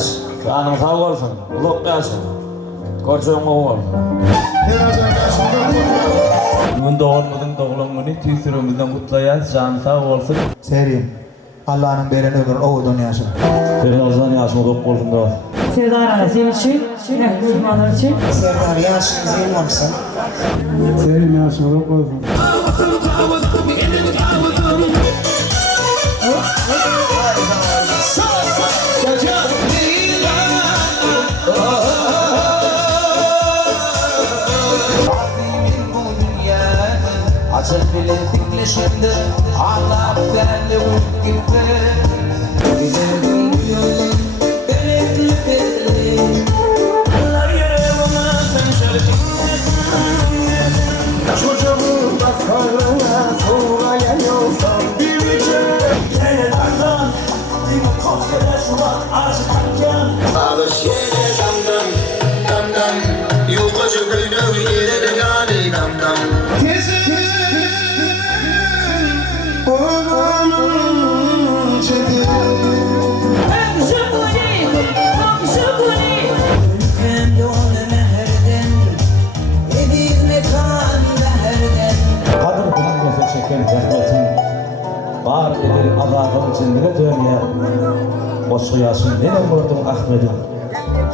Kardeş, canın sağ olsun. Uluk gelsin. Korçuğun oğul. Bugün doğulmadın doğulanmanı tüysürümüzden kutlayaz. Canı sağ olsun. Seveyim. Allah'ın beren ömür oğudun yaşa. Benim o zaman yaşımı kop oldum da. Sevdar Azim için, mehbuzmanlar için. Sevdar yaşın zeyim olsun. Seveyim yaşa kop olsun. Açık bile dikleşimde ağlar derli uyup gitti. Gidelim bu yolun belirli belirli. Allah yüreğime sen şöyle çocuğumu da sarına soğuğa yanıyorsam bir nice yerlerden bir kofrede şu an acıkarken alış yere damdan damdan yukarı gönül yere de gani damdan Kadın bunun nefes çeken zahmetin var eder Allah'ın cindine dönüye. O suyasın nene vurdun Ahmet'in.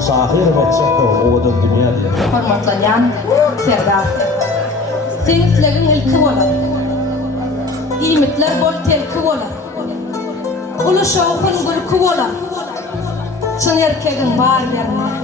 Sahir ve çekko oğudun dünya diye. Hormatlayan Serdar. Senin tilegin hilki bolar. İyimitler bol telki bolar. Ulu şoğun gülkü bolar. Çın erkeğin var yerine.